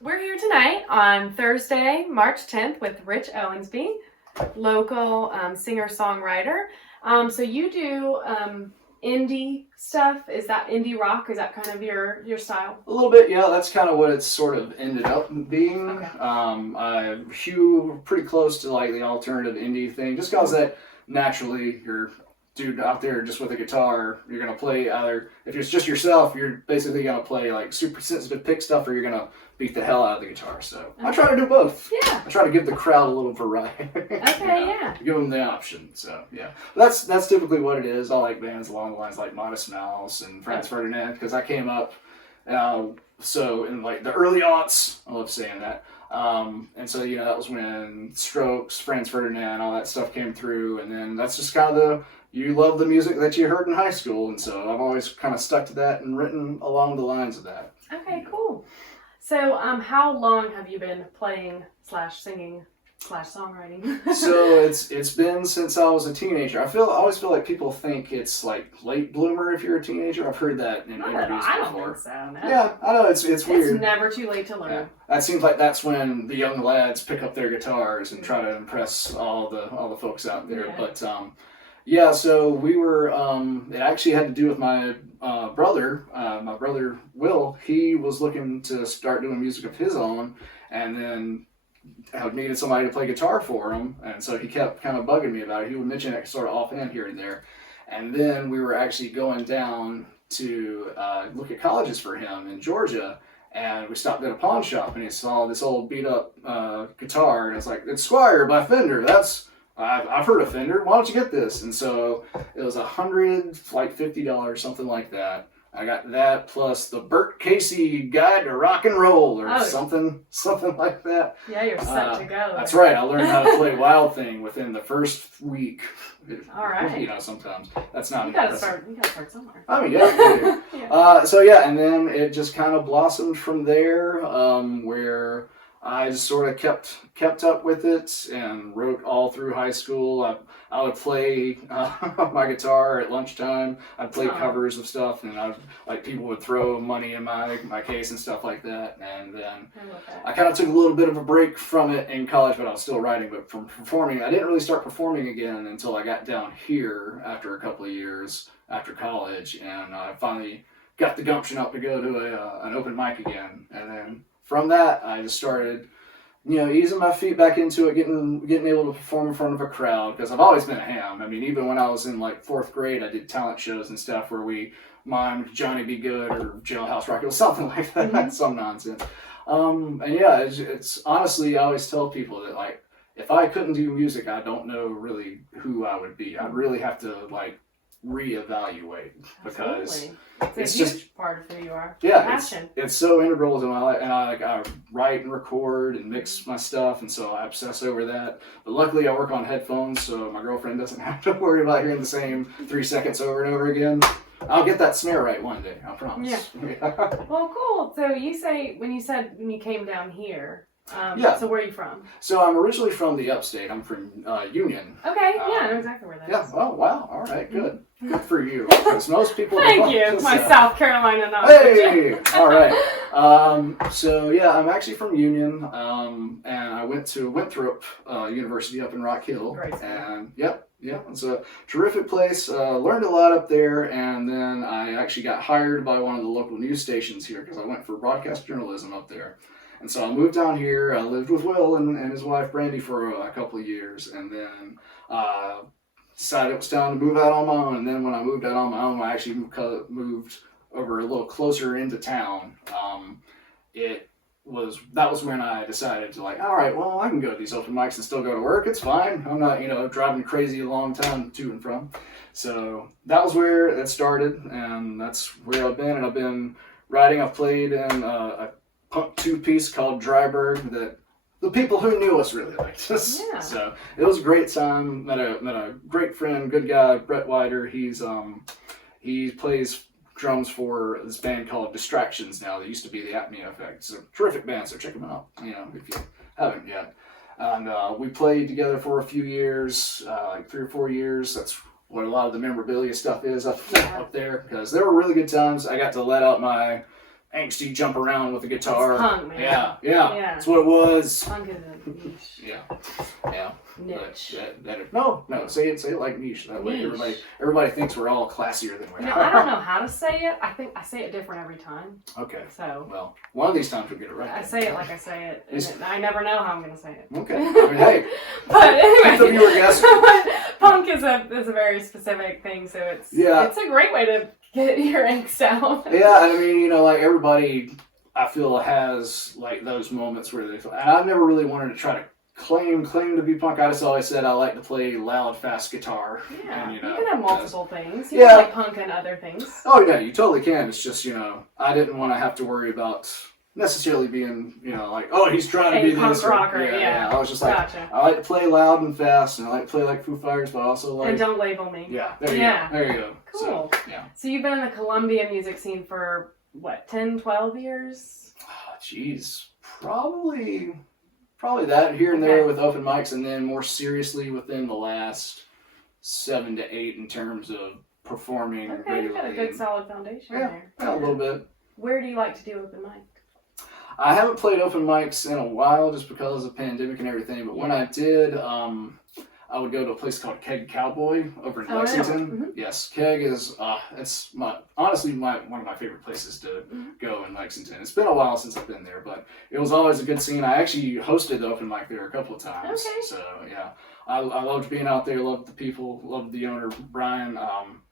We're here tonight on Thursday, March 10th with Rich Owensby, local singer-songwriter. So you do indie stuff. Is that indie rock? Is that kind of your style? A little bit, yeah. That's kind of what it's sort of ended up being. Okay. I hew pretty close to like the alternative indie thing, just because that naturally you're dude out there just with a guitar, you're gonna play either if it's just yourself, you're basically gonna play like super sensitive pick stuff, or you're gonna beat the hell out of the guitar. So I try to do both. Yeah. I try to give the crowd a little variety. Okay, yeah. Give them the option. So yeah, that's typically what it is. I like bands along the lines like Modest Mouse and Franz Ferdinand because I came up so in like the early aughts. I love saying that. And so that was when Strokes, Franz Ferdinand, all that stuff came through, and then that's just kind of you love the music that you heard in high school, and so I've always kind of stuck to that and written along the lines of that. Okay, cool. So, how long have you been playing / singing / songwriting? So it's been since I was a teenager. I always feel like people think it's like late bloomer if you're a teenager. I've heard that in interviews before. I don't think so. No. Yeah, I know it's weird. It's never too late to learn. Yeah. That seems like that's when the young lads pick up their guitars and try to impress all the folks out there. Yeah. But yeah, so we were. It actually had to do with my brother. My brother Will. He was looking to start doing music of his own, and then had needed somebody to play guitar for him, and so he kept kind of bugging me about it. He would mention it sort of offhand here and there, and then we were actually going down to look at colleges for him in Georgia, and we stopped at a pawn shop, and he saw this old beat up guitar, and it's like, it's Squire by Fender. I've heard of Fender. Why don't you get this? And so it was $150, something like that. I got that plus the Burt Casey Guide to Rock and Roll or something like that. Yeah, you're set to go. That's right. I learned how to play Wild Thing within the first week. All right. Sometimes that's not. You gotta start somewhere. I mean, yeah. Yeah. So yeah, and then it just kind of blossomed from there, where I just sort of kept up with it and wrote all through high school. I would play my guitar at lunchtime. I'd play covers of stuff, and people would throw money in my case and stuff like that. And then I kind of took a little bit of a break from it in college, but I was still writing. But from performing, I didn't really start performing again until I got down here after a couple of years after college, and I finally got the gumption up to go to an open mic again. And then from that, I just started easing my feet back into it, getting able to perform in front of a crowd, because I've always been a ham. I mean, even when I was in like 4th grade, I did talent shows and stuff where we mimed Johnny Be Good or Jailhouse Rock. It was something like that, some nonsense. And yeah, it's honestly, I always tell people that like, if I couldn't do music, I don't know really who I would be. I'd really have to like reevaluate, because it's a huge part of who you are. Yeah, it's so integral to my life, and I write and record and mix my stuff, and so I obsess over that. But luckily I work on headphones, so my girlfriend doesn't have to worry about hearing the same 3 seconds over and over again. I'll get that snare right one day, I promise. Yeah. Well, cool. So when you came down here, so where are you from? So I'm originally from the upstate. I'm from Union. Okay, yeah, I know exactly where that is. Oh, wow. All right, good. Good for you. Because most people Thank you, my South Carolina knowledge. Hey! All right. So, yeah, I'm actually from Union, and I went to Winthrop University up in Rock Hill. Great. And, yep, it's a terrific place. Learned a lot up there, and then I actually got hired by one of the local news stations here, because I went for broadcast journalism up there. And so I moved down here. I lived with Will and his wife Brandy for a couple of years, and then decided it was time to move out on my own. And then when I moved out on my own, I actually moved over a little closer into town. That was when I decided to like, all right, well, I can go to these open mics and still go to work. It's fine. I'm not, driving crazy a long time to and from. So that was where that started, and that's where I've been. And I've been writing. I've played in a punk 2-piece called Dryberg that the people who knew us really liked us. Yeah. So it was a great time. Met a great friend, good guy, Brett Wider. He plays drums for this band called Distractions now. They used to be the Acme Effect. It's a terrific band, so check them out, if you haven't yet. And we played together for a few years, like 3 or 4 years. That's what a lot of the memorabilia stuff is up there, because there were really good times. I got to let out my angsty jump around with the guitar. It's punk, man. Yeah. That's what it was. Punk is a niche. Yeah. Niche. No, say it like niche. That way everybody thinks we're all classier than we are. I don't know how to say it. I think I say it different every time. Okay. So. Well, one of these times we'll get it right. I say it like I say it. And I never know how I'm going to say it. Okay. I mean, hey. But anyway. Keep the viewer guessing. Punk is a very specific thing, so it's a great way to get your angst out. Yeah, I mean, like everybody, I feel, has like those moments where and I've never really wanted to try to claim to be punk. I just always said I like to play loud, fast guitar. Yeah, and, you can have multiple things. You can play punk and other things. Oh yeah, you totally can. It's just I didn't want to have to worry about necessarily being like, oh, he's trying to be punk this rocker. Yeah. I was just like, gotcha. I like to play loud and fast, and I like to play like Foo Fighters, but I also like. And don't label me. Yeah, there you go. Cool. So, So you've been in the Columbia music scene for what, 10, 12 years? Oh, jeez, probably that here and there with open mics, and then more seriously within the last 7 to 8 in terms of performing regularly. You've got a good solid foundation there. Yeah, a little bit. Where do you like to do open mic? I haven't played open mics in a while just because of the pandemic and everything, but when I did, I would go to a place called Keg Cowboy over in Lexington. Mm-hmm. Yes, Keg is it's honestly one of my favorite places to go in Lexington. It's been a while since I've been there, but it was always a good scene. I actually hosted the open mic there a couple of times. Okay. So yeah, I loved being out there. Loved the people. Loved the owner Brian.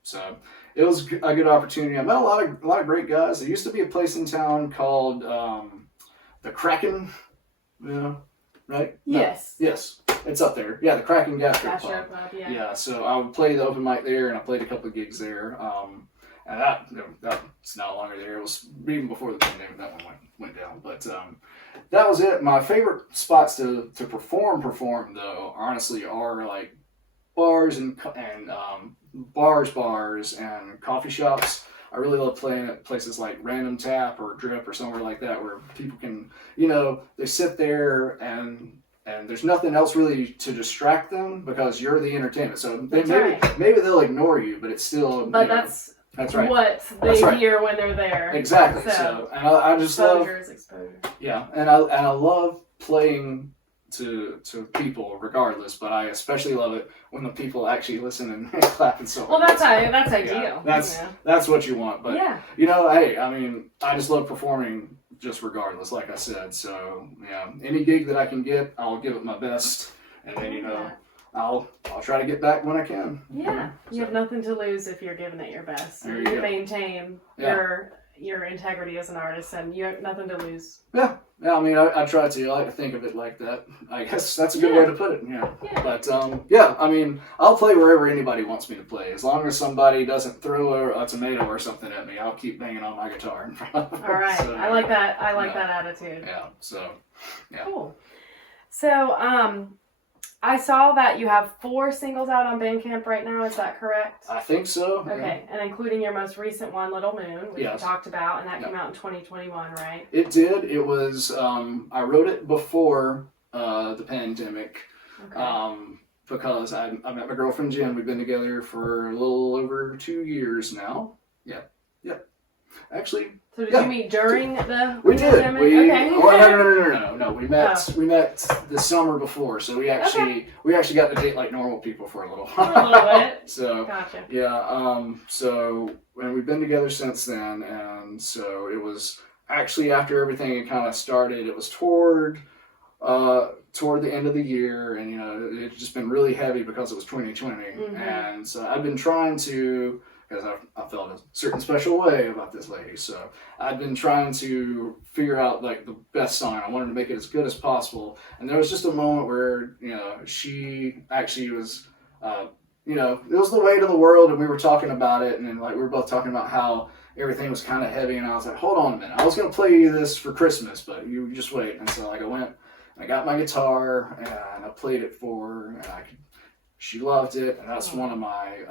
So it was a good opportunity. I met a lot of great guys. There used to be a place in town called the Kraken. Right? Yes. No. Yes. It's up there. Yeah, the Kraken Gastro Club. Yeah. So I would play the open mic there, and I played a couple of gigs there. And that's no longer there. It was even before the pandemic. That one went down. But that was it. My favorite spots to perform though, honestly, are like bars and bars and coffee shops. I really love playing at places like Random Tap or Drip or somewhere like that, where people can, they sit there and there's nothing else really to distract them because you're the entertainment. So maybe they'll ignore you, but it's still. But that's right. What they hear when they're there. Exactly. So and I just exposure. Yeah, and I love playing to people regardless, but I especially love it when the people actually listen and clap and so on. Well, that's ideal. That's what you want. But hey, I mean, I just love performing just regardless, like I said. So any gig that I can get, I'll give it my best, and then I'll try to get back when I can. Yeah, you have nothing to lose if you're giving it your best. There you maintain your integrity as an artist, and you have nothing to lose. Yeah, I mean, I try to. I like to think of it like that. I guess that's a good way to put it. Yeah. But I mean, I'll play wherever anybody wants me to play. As long as somebody doesn't throw a tomato or something at me, I'll keep banging on my guitar in front of them. All right, so, I like that. I like that attitude. Yeah. So. Yeah. Cool. So I saw that you have 4 singles out on Bandcamp right now. Is that correct? I think so. Okay, and including your most recent one, Little Moon, which we talked about, and that came out in 2021, right? It did. It was. I wrote it before the pandemic, because I met my girlfriend Jen. We've been together for a little over 2 years now. Yeah. Actually. So did you meet during the We pandemic? did. Okay. No. We met the summer before, so we actually got to date like normal people for a little while. A little bit. So gotcha. Yeah. And we've been together since then, and so it was actually after everything had kind of started. It was toward the end of the year, and it's just been really heavy because it was 2020, and so I've been trying to. Because I felt a certain special way about this lady. So I'd been trying to figure out like the best song. I wanted to make it as good as possible. And there was just a moment where, she actually was, it was the weight of the world, and we were talking about it, and then like we were both talking about how everything was kind of heavy, and I was like, hold on a minute. I was going to play you this for Christmas, but you just wait. And so like I went, and I got my guitar, and I played it for her, and she loved it, and that's one of my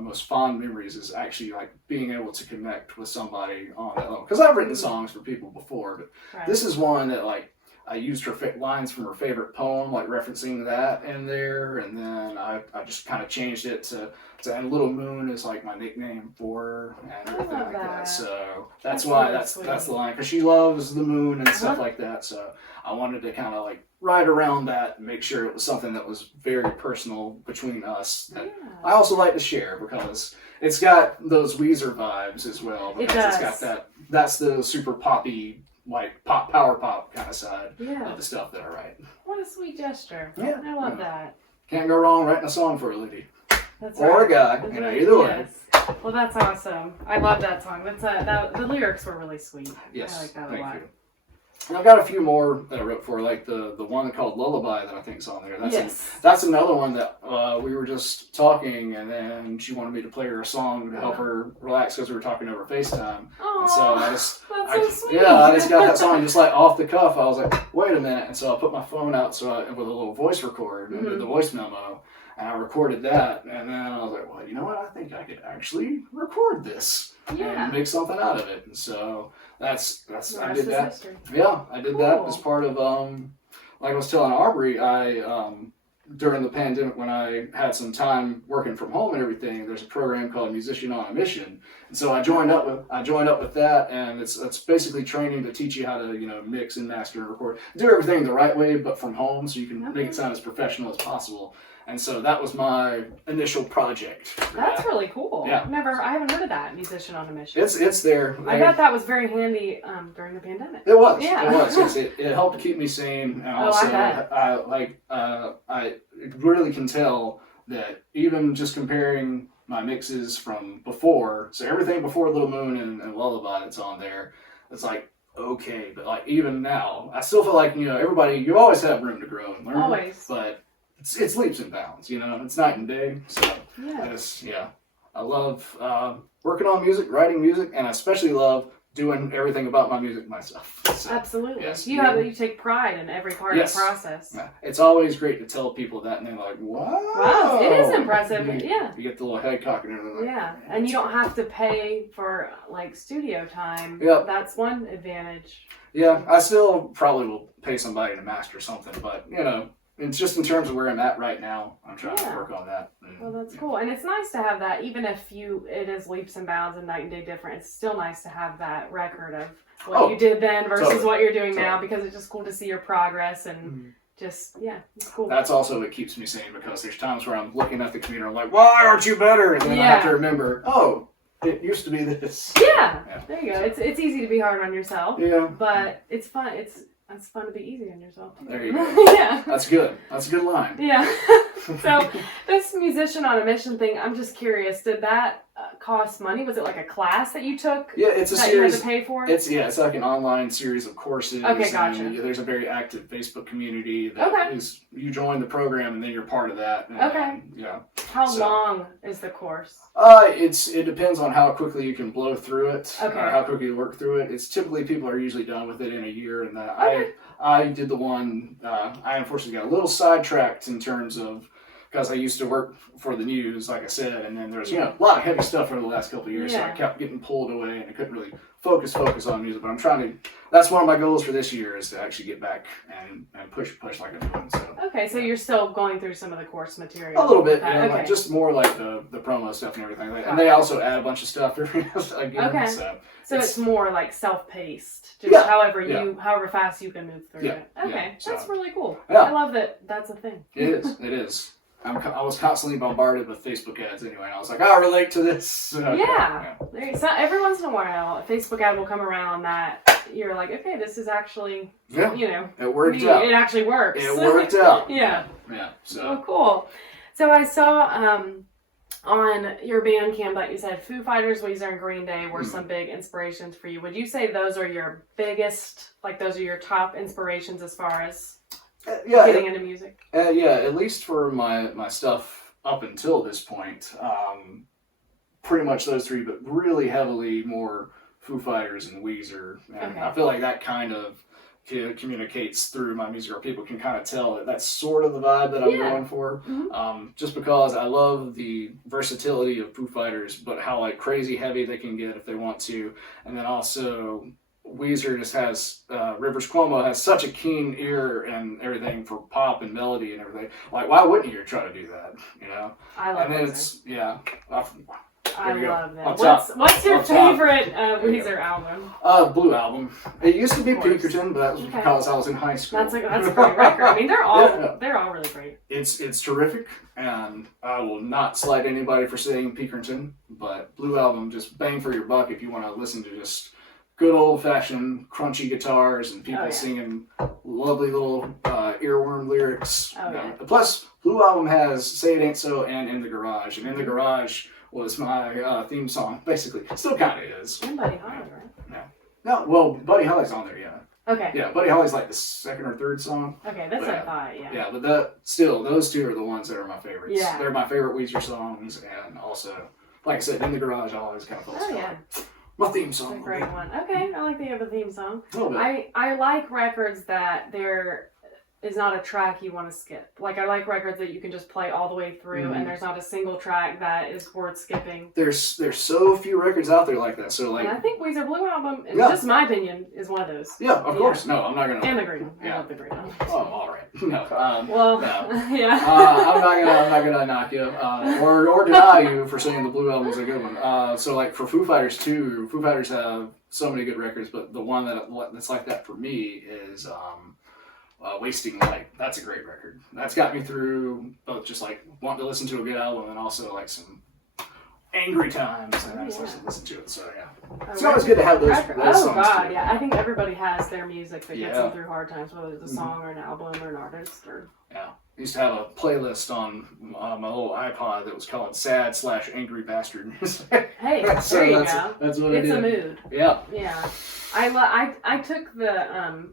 most fond memories is actually like being able to connect with somebody on that level. Because I've written songs for people before, but this is one that like I used her lines from her favorite poem, like referencing that in there, and then I just kind of changed it to and Little Moon is like my nickname for her and everything like that. So that's why really that's the line, because she loves the moon and stuff like that. So I wanted to kind of like ride around that and make sure it was something that was very personal between us. That I also like to share because it's got those Weezer vibes as well. Because it's got that's the super poppy, like power pop kind of side of the stuff that I write. What a sweet gesture. Yeah. I love that. Can't go wrong writing a song for a lady. That's or right. a guy, That's you know, right. either way. Well, that's awesome. I love that song. The lyrics were really sweet. Yes, I like that thank a lot. you. And I've got a few more that I wrote for, like the one called Lullaby that I think is on there. That's another one that we were just talking, and then she wanted me to play her a song to help her relax because we were talking over FaceTime. Oh, and so that's so sweet. Yeah, I just got that song just like off the cuff. I was like, wait a minute, and so I put my phone out with a little voice record and did the voice memo. And I recorded that, and then I was like, well, you know what? I think I could actually record this and make something out of it. And so that's I did that. History. Yeah, I did that as part of like I was telling Aubrey, I during the pandemic when I had some time working from home and everything, there's a program called Musician on a Mission. And so I joined up with that, and it's basically training to teach you how to mix and master and record, do everything the right way, but from home, so you can make it sound as professional as possible. And so that was my initial project. That's really cool. Yeah. I haven't heard of that, Musician on a Mission. It's there. I bet that was very handy during the pandemic. It was. Yeah. It was. Yes, it helped keep me sane, and also I really can tell that even just comparing my mixes from before, so everything before Little Moon and Lullaby that's on there, it's like okay, but like even now, I still feel like everybody, you always have room to grow and learn. Always. But it's leaps and bounds, it's night and day. So I love working on music, writing music, and I especially love doing everything about my music myself. So, absolutely. yes, you take pride in every part of the process. Yeah. It's always great to tell people that, and they're like, wow, it is impressive. You get the little head cock and everything. And you don't have to pay for like studio time. Yep. That's one advantage. Yeah, I still probably will pay somebody to master something, but it's just in terms of where I'm at right now. I'm trying to work on that. Well, that's cool. And it's nice to have that, even if it is leaps and bounds and night and day different, it's still nice to have that record of what you did then versus what you're doing now, because it's just cool to see your progress and it's cool. That's also what keeps me sane, because there's times where I'm looking at the computer, I'm like, why aren't you better? And then I have to remember, it used to be this. Yeah. There you go. It's easy to be hard on yourself. Yeah. But it's fun. It's fun to be easy on yourself too. There you go. Yeah. That's good. That's a good line. Yeah. So this Musician on a Mission thing, I'm just curious, did that cost money? Was it like a class that you took? Yeah, it's a that series. You had to pay for? It's like an online series of courses. Okay, gotcha. And there's a very active Facebook community that is, you join the program and then you're part of that. And, How long is the course? It depends on how quickly you can blow through it, or how quickly you work through it. It's typically people are usually done with it in a year, and I did the one. I unfortunately got a little sidetracked in terms of, because I used to work for the news, like I said, and then there's a lot of heavy stuff over the last couple of years, so I kept getting pulled away, and I couldn't really focus on music. But I'm trying to. That's one of my goals for this year, is to actually get back and push like I'm doing. So you're still going through some of the course material. A little bit, like just more like the promo stuff and everything. And they also add a bunch of stuff every again. Okay. So it's more like self-paced, just however fast you can move through it. Okay, that's really cool. Yeah. I love that. That's a thing. It is. I was constantly bombarded with Facebook ads anyway, and I was like, I relate to this. So every once in a while, a Facebook ad will come around that you're like, okay, this is actually, it worked out. It actually works. It worked out. Yeah. So. Oh, cool. So I saw on your bandcamp that you said Foo Fighters, Weezer, and Green Day were some big inspirations for you. Would you say those are your biggest, like those are your top inspirations as far as getting into music? At least for my stuff up until this point, pretty much those three, but really heavily more Foo Fighters and Weezer. And I feel like that kind of communicates through my music, or people can kind of tell that that's sort of the vibe that I'm going for. Just because I love the versatility of Foo Fighters, but how like crazy heavy they can get if they want to, and then also Weezer just has, Rivers Cuomo has such a keen ear and everything for pop and melody and everything. Like, why wouldn't you try to do that? You know? I love And then Weezer. it's, yeah. I Here we go. love them. On top. What's your On top. favorite There you Weezer album? Blue Album. It used to be Of course. Pinkerton, but that was Okay. because I was in high school. That's a great record. I mean, they're all really great. It's terrific, and I will not slight anybody for saying Pinkerton, but Blue Album, just bang for your buck if you want to listen to just good old-fashioned crunchy guitars and people singing lovely little earworm lyrics. Oh, yeah. Plus, Blue Album has Say It Ain't So and In the Garage, and In the Garage was my theme song, basically. Still kind of is. And Buddy Holly, right? No, well, Buddy Holly's on there, yeah. Okay. Yeah, Buddy Holly's like the second or third song. Okay, that's what I thought, yeah. Yeah, but still, those two are the ones that are my favorites. Yeah. They're my favorite Weezer songs, and also, like I said, In the Garage, I always kind of felt my theme It's song. a great one. Okay, I like the other theme song. A little bit. I like records that there is not a track you want to skip. Like, I like records that you can just play all the way through, and there's not a single track that is worth skipping. There's so few records out there like that. So like, And I think Weezer Blue Album, just my opinion, is one of those. Yeah, of course. No, I'm not gonna. And the green one. Yeah. I love the green one. Oh, all right. No. Well, no. yeah. I'm not gonna knock you or deny you for saying the Blue Album was a good one. So like for Foo Fighters too, Foo Fighters have so many good records, but the one that's like that for me is Wasting Light. That's a great record. That's got me through both just like wanting to listen to a good album and also like some angry times, and I just listen to it. So yeah, it's always good to have those songs. Oh God, too. yeah. I think everybody has their music that gets Yeah. them through hard times, whether it's a song or an album or an artist or. Yeah, I used to have a playlist on my little iPod that was called Sad/Angry Bastard music. Hey, So there you that's, go. That's what It's it is. a mood. Yeah. Yeah, I took the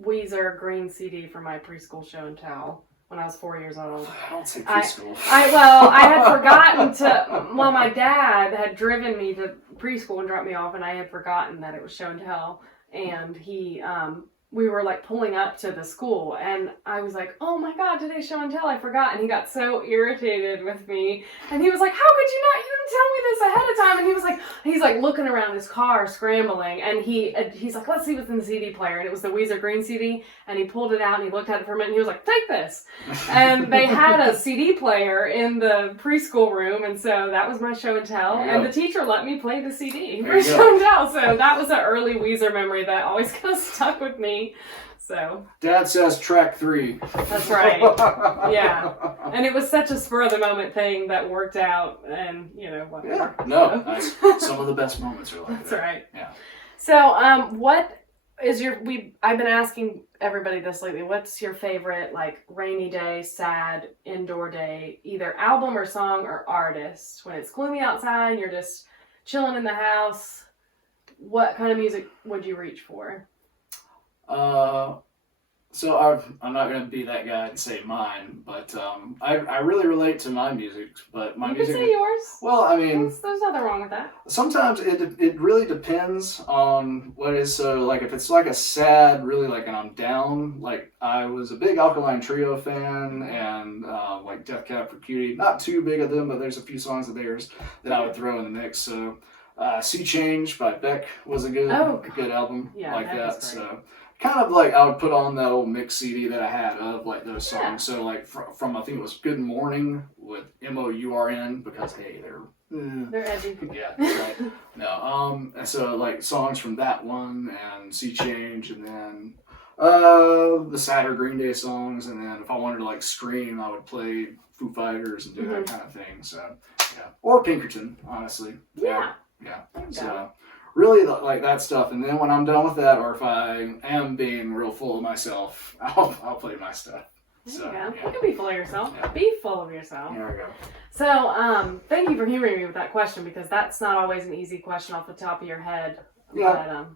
Weezer green CD for my preschool show and tell when I was 4 years old. I don't say preschool. I had forgotten to. Well, my dad had driven me to preschool and dropped me off, and I had forgotten that it was show and tell. And we were like pulling up to the school, and I was like, "Oh my God, today's show and tell! I forgot." And he got so irritated with me, and he was like, "How could you not? You didn't tell me this ahead of time." And he's like looking around his car, scrambling, and he's like, "Let's see what's in the CD player." And it was the Weezer green CD, and he pulled it out and he looked at it for a minute, and he was like, "Take this." And they had a CD player in the preschool room, and so that was my show and tell. And the teacher let me play the CD for show and tell. So that was an early Weezer memory that always kind of stuck with me. So Dad says track 3. that's right. Yeah. And it was such a spur of the moment thing that worked out, and whatever. Yeah. No, that's some of the best moments are like That's that. right. Yeah. So what is I've been asking everybody this lately, what's your favorite like rainy day, sad, indoor day, either album or song or artist? When it's gloomy outside and you're just chilling in the house, what kind of music would you reach for? So I'm not going to be that guy and say mine, but I really relate to my music. But my You music. can say yours. Well, I mean, There's nothing wrong with that. sometimes it really depends on what is. So like if it's like a sad, really like, and I'm down. Like I was a big Alkaline Trio fan, and like Death Cab for Cutie. Not too big of them, but there's a few songs of theirs that I would throw in the mix. So Sea Change by Beck was a good album like that. So. Kind of like I would put on that old mix CD that I had of like those songs. Yeah. So like from I think it was Good Morning with MOURN because hey They're edgy. yeah, that's right. No, and so like songs from that one and Sea Change, and then the sadder Green Day songs, and then if I wanted to like scream, I would play Foo Fighters and do that kind of thing. So yeah, or Pinkerton, honestly. Yeah. So really like that stuff, and then when I'm done with that, or if I am being real full of myself, I'll play my stuff. There So you go. yeah. You can be full of yourself. Yeah. Be full of yourself. There we go. So, thank you for humoring me with that question, because that's not always an easy question off the top of your head. Yeah. But,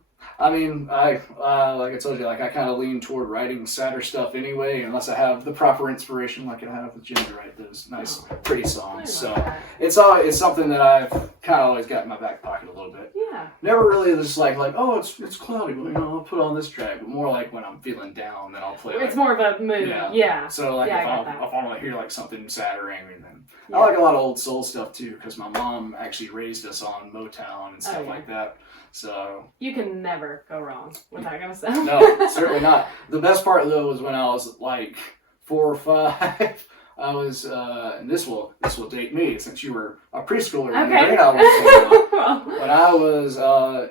I mean, like I told you, like I kind of lean toward writing sadder stuff anyway, unless I have the proper inspiration, like I have with Jim to write those nice, pretty songs. So it's something that I've kind of always got in my back pocket a little bit. Yeah. Never really just like oh it's cloudy, well, I'll put on this track. But more like when I'm feeling down, then I'll play. It's more of a mood. Yeah. So like yeah, if I want to hear like something sad or angry, then yeah. I like a lot of old soul stuff too, because my mom actually raised us on Motown and stuff like that. So you can never go wrong with that kind of stuff. No, certainly not. The best part though was when I was like 4 or 5. I was, and this will date me since you were a preschooler when the Green Album came out. When I was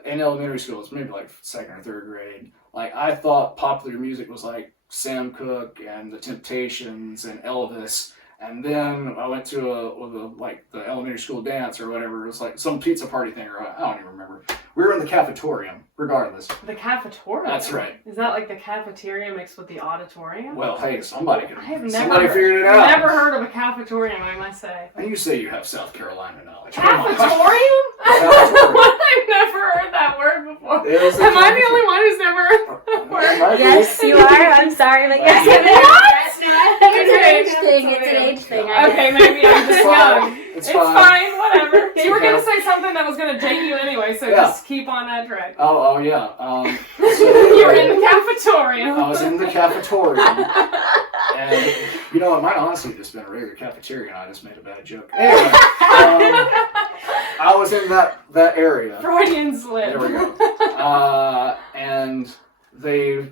in elementary school, it's maybe like 2nd or 3rd grade. Like I thought popular music was like Sam Cooke and the Temptations and Elvis. And then I went to the elementary school dance or whatever. It was like some pizza party thing, or I don't even remember. We were in the cafetorium, regardless. The cafetorium? That's right. Is that like the cafeteria mixed with the auditorium? Well, hey, somebody figured it out. I've never heard of a cafetorium, I must say. And you say you have South Carolina knowledge. Cafetorium? I've never heard that word before. Am I the only one who's never heard that word? Yes, you are. I'm sorry, but yes. What? It's an age thing. It's an age thing. Okay, maybe I'm just young. It's fine, whatever. You were going to say something that was going to date you anyway, so just keep on that track. Oh yeah. You were in the cafetorium. I was in the cafetorium. And you know, it might honestly just been a regular cafeteria and I just made a bad joke. Anyway, I was in that area. Freudian slip. There we go. And they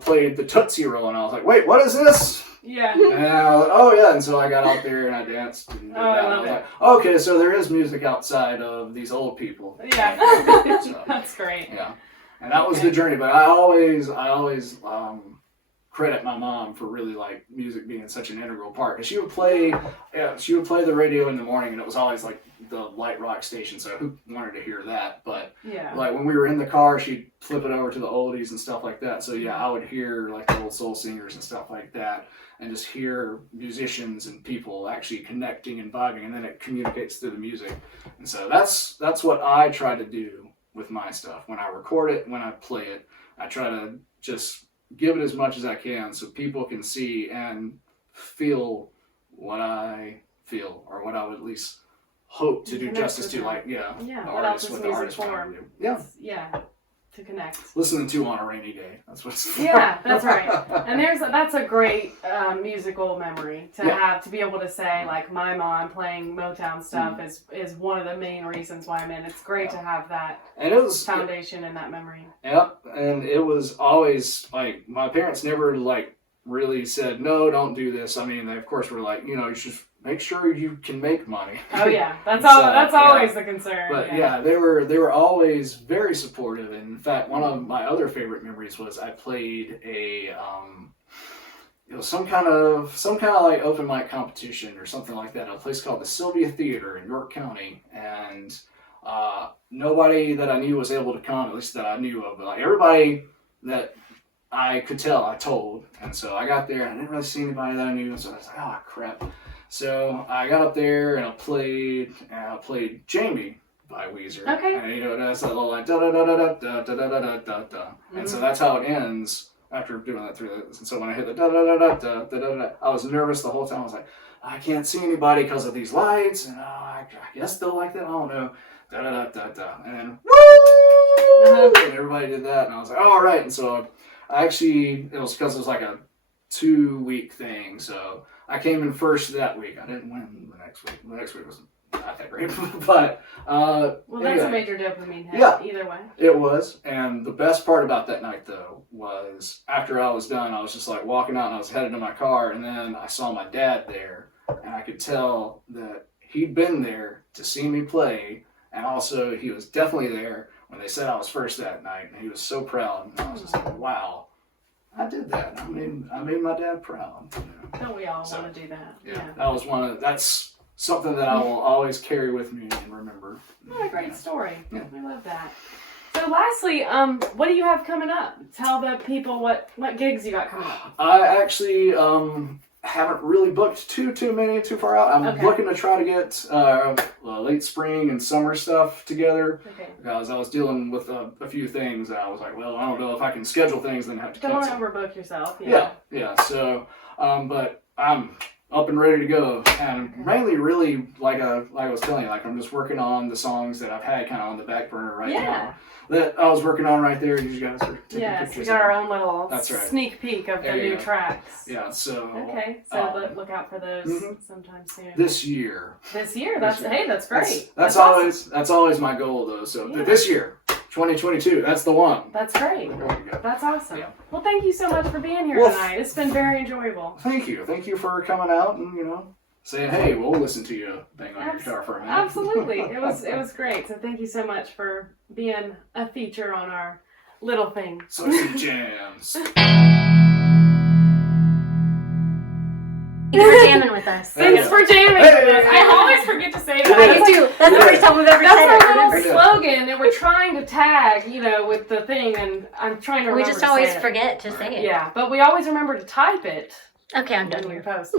played the Tootsie Roll and I was like, wait, what is this? Yeah. And I was like, oh yeah, and so I got out there and I danced and did that. And I was like, okay, so there is music outside of these old people. Yeah. So, that's great. Yeah. And that was the journey, but I always credit my mom for really like music being such an integral part. Because she would play the radio in the morning, and it was always like the light rock station. So who wanted to hear that? But like when we were in the car, she'd flip it over to the oldies and stuff like that. So yeah, I would hear like the old soul singers and stuff like that, and just hear musicians and people actually connecting and vibing, and then it communicates through the music. And so that's what I try to do with my stuff. When I record it, when I play it, I try to just give it as much as I can so people can see and feel what I feel, or what I would at least hope to do justice to, like, the artist, what the artist wanted to do. Yeah, to connect. Listening to on a rainy day. That's what's for. Yeah, that's right. And that's a great musical memory to have, to be able to say, like, my mom playing Motown stuff is one of the main reasons why I'm in. It's great to have that foundation and that memory. Yep, and it was always, like, my parents never, like, really said, no, don't do this. I mean, they, of course, were like, you should make sure you can make money. Oh yeah, that's always the concern. But they were always very supportive. And in fact, one of my other favorite memories was I played a some kind of like open mic competition or something like that at a place called the Sylvia Theater in York County, and nobody that I knew was able to come, at least that I knew of. But like everybody that I could tell, I told. And so I got there and I didn't really see anybody that I knew, so I was like, oh crap. So I got up there and I played Jamie by Weezer. Okay. And that's that little like da da da da da da da da da da. And so that's how it ends after doing that through this. And so when I hit the da da da da da da da da, I was nervous the whole time. I was like, I can't see anybody because of these lights, and I guess they'll like that. I don't know. Da da da da da. And then woo! And everybody did that, and I was like, all right. And so it was because it was like a 2-week thing, so I came in first that week. I didn't win the next week. The next week was not that great, but that's a major dopamine hit. Yeah, either way. It was, and the best part about that night though was after I was done, I was just like walking out and I was headed to my car, and then I saw my dad there, and I could tell that he'd been there to see me play, and also he was definitely there when they said I was first that night, and he was so proud. And I was just like, wow, I did that. I made my dad proud. Don't we all want to do that? Yeah. That's something that I will always carry with me and remember. What a great story. Yeah. I love that. So lastly, what do you have coming up? Tell the people what gigs you got coming up. I actually haven't really booked too many too far out. I'm looking to try to get late spring and summer stuff together, because I was dealing with a few things and I was like, well, I don't know if I can schedule things and have to cancel. Don't overbook yourself. Yeah. So, but I'm up and ready to go. And mainly, really, like I was telling you, like I'm just working on the songs that I've had kind of on the back burner right now. That I was working on right there. You guys are taking pictures. We got our own little That's right. sneak peek of the new tracks. Yeah, so. Okay, so look out for those sometime soon. This year. That's great. That's always my goal though. So this year, 2022, that's the one. That's great. There we go. That's awesome. Yeah. Well, thank you so much for being here tonight. It's been very enjoyable. Thank you for coming out and saying, hey, we'll listen to you thing on your guitar for a minute. Absolutely. It was great. So thank you so much for being a feature on our little thing. So some jams. Thanks for jamming with us. Thanks for jamming with us. I always forget to say that. I do too. That's the first time we've ever said it. That's our little slogan, and we're trying to tag, with the thing, and I'm trying to remember We just always forget to say it. Yeah, but we always remember to type it. Okay, I'm done when we here. post.